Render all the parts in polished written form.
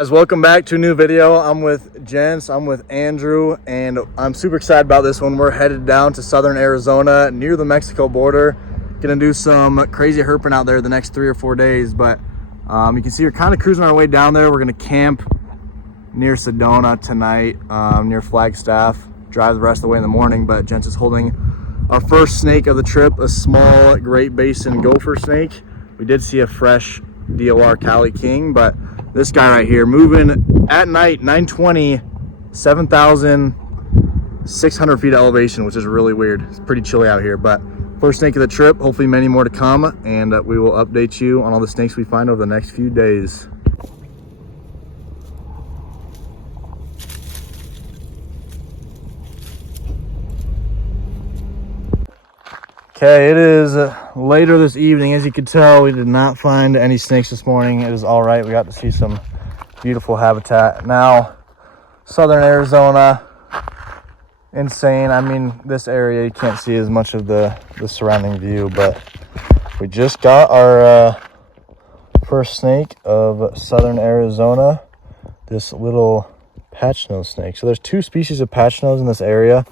Guys, welcome back to a new video. I'm with Jens, I'm with Andrew, and I'm super excited about this one. We're headed down to southern Arizona near the Mexico border. Gonna do some crazy herping out there the next 3 or 4 days, but you can see we're kind of cruising our way down there. We're gonna camp near Sedona tonight, near Flagstaff, drive the rest of the way in the morning, but Jens is holding our first snake of the trip, a small Great Basin gopher snake. We did see a fresh DOR Cali King, but this guy right here, moving at night, 920, 7,600 feet of elevation, which is really weird. It's pretty chilly out here, but first snake of the trip, hopefully many more to come, and we will update you on all the snakes we find over the next few days. Okay, it is later this evening. As you can tell, we did not find any snakes this morning. It is all right. We got to see some beautiful habitat. Now, southern Arizona, insane. I mean, this area, you can't see as much of the surrounding view, but we just got our first snake of southern Arizona, this little patch nose snake. So there's 2 species of patch nose in this area.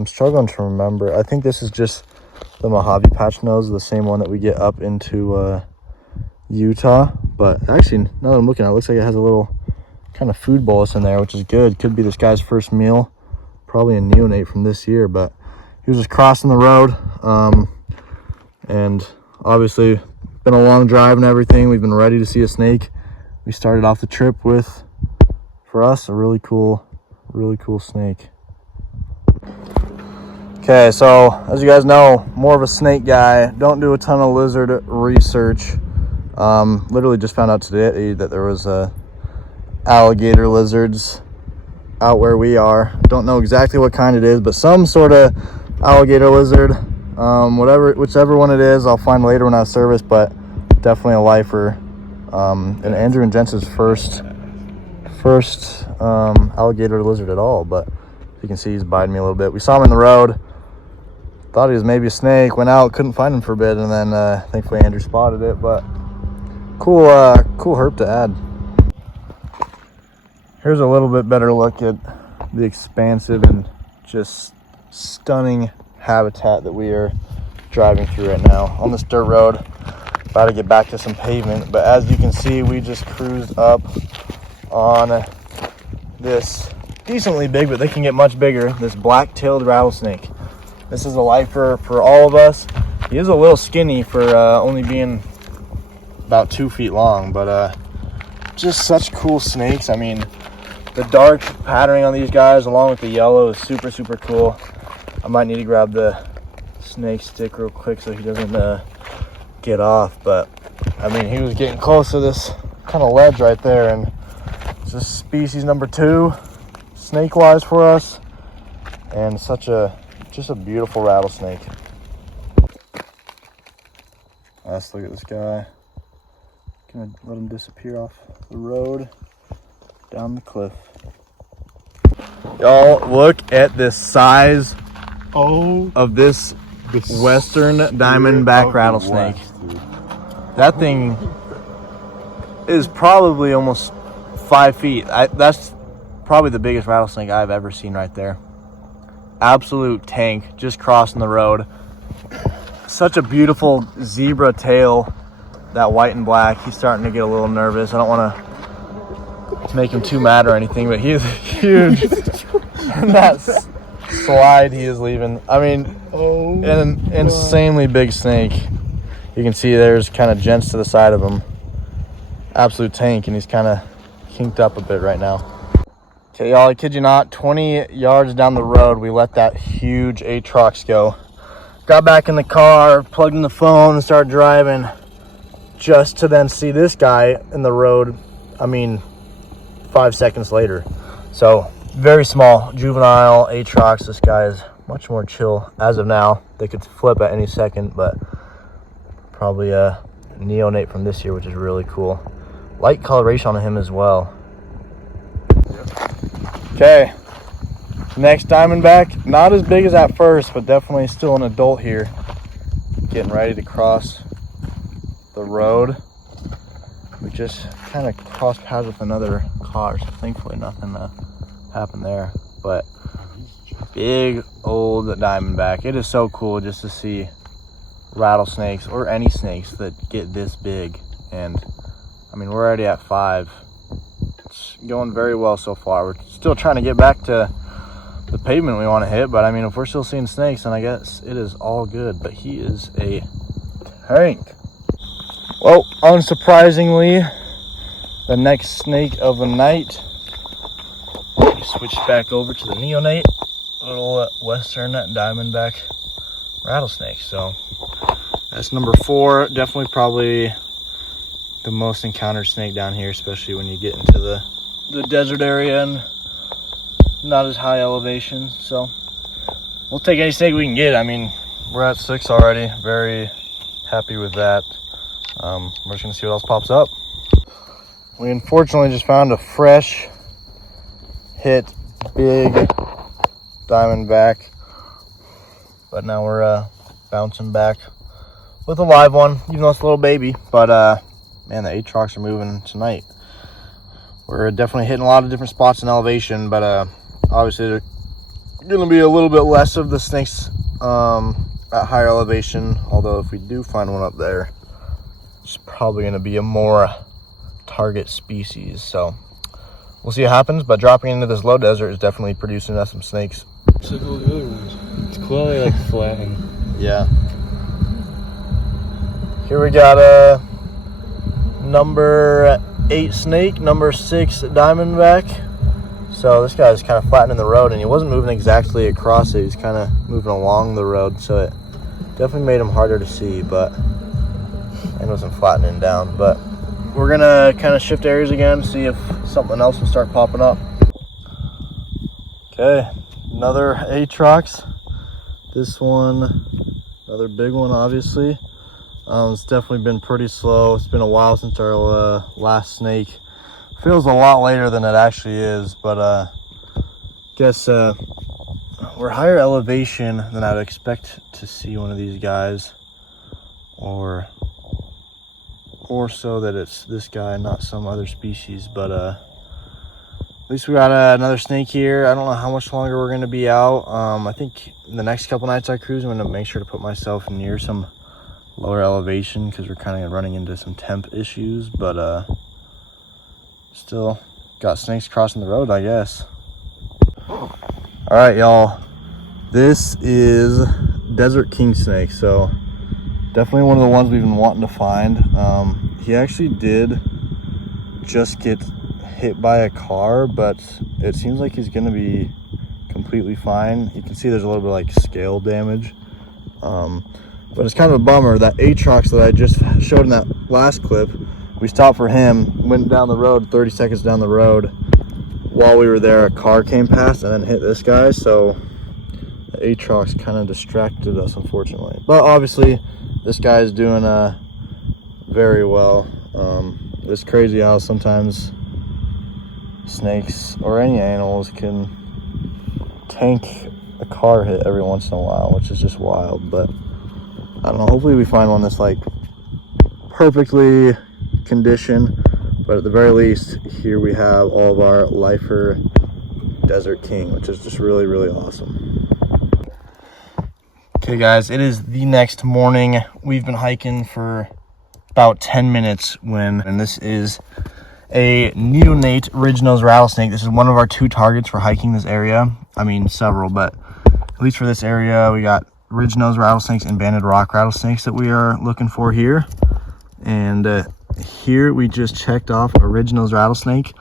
I'm struggling to remember. I think this is just the Mojave patch nose, the same one that we get up into Utah. But actually, now that I'm looking at it, looks like it has a little kind of food bolus in there, which is good. Could be this guy's first meal. Probably a neonate from this year, but he was just crossing the road. And obviously, been a long drive and everything. We've been ready to see a snake. We started off the trip with, for us, a really cool snake. Okay, so as you guys know, more of a snake guy. Don't do a ton of lizard research. Literally just found out today that there was alligator lizards out where we are. Don't know exactly what kind it is, but some sort of alligator lizard. Whichever one it is, I'll find later when I have service, but definitely a lifer. And Andrew and Jens's first alligator lizard at all, but you can see he's biting me a little bit. We saw him in the road. Thought he was maybe a snake, went out, couldn't find him for a bit, and then thankfully Andrew spotted it. But cool herp to add. Here's a little bit better look at the expansive and just stunning habitat that we are driving through right now on this dirt road. About to get back to some pavement, but as you can see, we just cruised up on this decently big, but they can get much bigger, this black-tailed rattlesnake. This is a lifer for all of us. He is a little skinny for only being about 2 feet long, but just such cool snakes. I mean, the dark patterning on these guys along with the yellow is super, super cool. I might need to grab the snake stick real quick so he doesn't get off, but I mean, he was getting close to this kind of ledge right there, and it's just species number 2 snake-wise for us, and just a beautiful rattlesnake. Let's look at this guy. Gonna let him disappear off the road down the cliff. Y'all, look at this size of this western diamondback rattlesnake. That thing is probably almost 5 feet. That's probably the biggest rattlesnake I've ever seen right there. Absolute tank, just crossing the road. Such a beautiful zebra tail, that white and black. He's starting to get a little nervous. I don't want to make him too mad or anything, but he is huge. And that slide he is leaving. I mean, an insanely big snake. You can see there's kind of gents to the side of him. Absolute tank, and he's kind of kinked up a bit right now. Okay, y'all, I kid you not, 20 yards down the road, we let that huge Aatrox go. Got back in the car, plugged in the phone, and started driving, just to then see this guy in the road, I mean, 5 seconds later. So, very small, juvenile Aatrox. This guy is much more chill as of now. They could flip at any second, but probably a neonate from this year, which is really cool. Light coloration on him as well. Okay, next Diamondback, not as big as at first, but definitely still an adult here. Getting ready to cross the road. we just kind of crossed paths with another car, so thankfully nothing happened there. But big old Diamondback. It is so cool just to see rattlesnakes or any snakes that get this big. And I mean, we're already at 5. It's going very well so far. We're still trying to get back to the pavement we want to hit, but I mean, if we're still seeing snakes, then I guess it is all good. But he is a tank. Well, unsurprisingly, the next snake of the night, we switched back over to the neonate, little western Diamondback rattlesnake. So that's number 4. Definitely probably the most encountered snake down here, especially when you get into the desert area and not as high elevation. So we'll take any snake we can get. I mean, we're at 6 already. Very happy with that. We're just gonna see what else pops up. We unfortunately just found a fresh hit, big Diamondback, but now we're bouncing back with a live one, even though it's a little baby. But man, the Aatrox are moving tonight. We're definitely hitting a lot of different spots in elevation, but obviously there's gonna be a little bit less of the snakes at higher elevation. Although if we do find one up there, it's probably gonna be a more target species. So we'll see what happens, but dropping into this low desert is definitely producing us some snakes. It's like all the other ones. It's clearly like flat and yeah. Here we got a number 8 snake, number 6 Diamondback. So this guy's kind of flattening the road, and he wasn't moving exactly across it. He's kind of moving along the road, so it definitely made him harder to see, but it wasn't flattening down. But we're gonna kind of shift areas again, see if something else will start popping up. Okay, another Aatrox. This one, another big one, obviously. It's definitely been pretty slow. It's been a while since our last snake. Feels a lot later than it actually is, but guess we're higher elevation than I'd expect to see one of these guys, or so that it's this guy, not some other species. But at least we got another snake here. I don't know how much longer we're going to be out. I think the next couple nights I cruise, I'm going to make sure to put myself near some lower elevation because we're kind of running into some temp issues. But still got snakes crossing the road, I guess. All right, y'all. This is Desert King snake. So definitely one of the ones we've been wanting to find. He actually did just get hit by a car, but it seems like he's gonna be completely fine. You can see there's a little bit of like scale damage, but it's kind of a bummer. That Aatrox that I just showed in that last clip, we stopped for him, went down the road, 30 seconds down the road. While we were there, a car came past and then hit this guy, so the Aatrox kind of distracted us, unfortunately. But obviously this guy is doing very well. It's crazy how sometimes snakes or any animals can tank a car hit every once in a while, which is just wild. But I don't know, hopefully we find one that's like perfectly conditioned. But at the very least, here we have all of our lifer Desert King, which is just really, really awesome. Okay guys, it is the next morning. We've been hiking for about 10 minutes and this is a neonate ridge-nosed rattlesnake. This is one of our 2 targets for hiking this area. I mean, several, but at least for this area, we got ridge-nosed rattlesnakes and banded rock rattlesnakes that we are looking for here. And here we just checked off a ridge-nosed rattlesnake.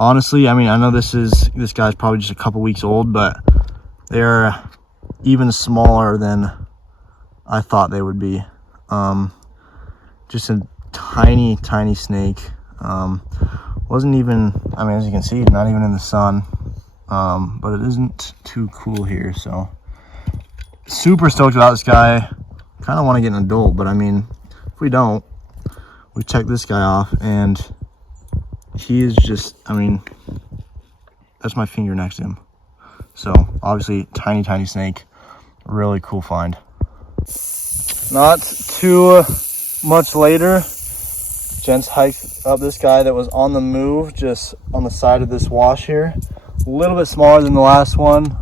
Honestly, I mean, I know this guy's probably just a couple weeks old, but they're even smaller than I thought they would be. Just a tiny, tiny snake. Wasn't even, I mean, as you can see, not even in the sun. But it isn't too cool here, so super stoked about this guy. Kind of want to get an adult, but I mean, if we don't, we check this guy off and he is just, I mean, that's my finger next to him. So obviously tiny, tiny snake. Really cool find. Not too much later, Gents hiked up this guy that was on the move, just on the side of this wash here. A little bit smaller than the last one,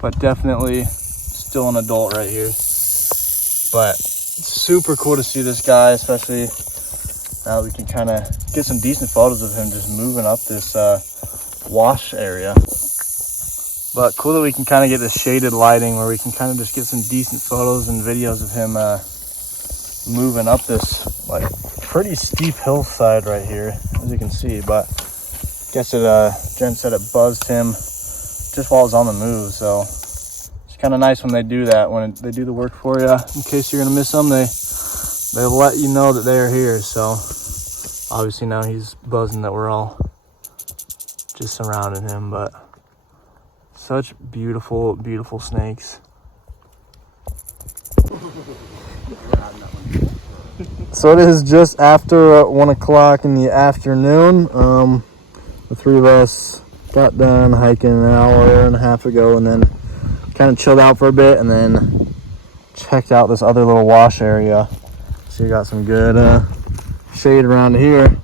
but definitely still an adult right here. But super cool to see this guy, especially now that we can kind of get some decent photos of him just moving up this wash area. But cool that we can kind of get this shaded lighting where we can kind of just get some decent photos and videos of him moving up this like pretty steep hillside right here, as you can see. But I guess Jen said it buzzed him just while it was on the move. So it's kind of nice when they do that, when they do the work for you. In case you're gonna miss them, they let you know that they are here. So obviously now he's buzzing that we're all just surrounding him. But such beautiful, beautiful snakes. So it is just after 1 o'clock in the afternoon. The three of us got done hiking an hour and a half ago, and then kind of chilled out for a bit, and then checked out this other little wash area. So you got some good shade around here.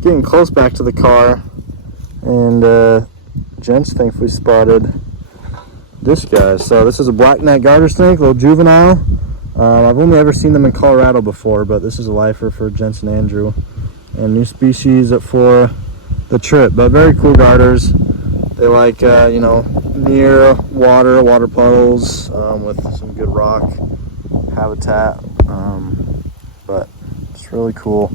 Getting close back to the car, and Gents thankfully spotted this guy. So this is a black-necked garter snake, little juvenile. I've only ever seen them in Colorado before, but this is a lifer for Gents and Andrew, and new species for the trip. But very cool garters. They like you know, near water puddles, with some good rock habitat. But it's really cool.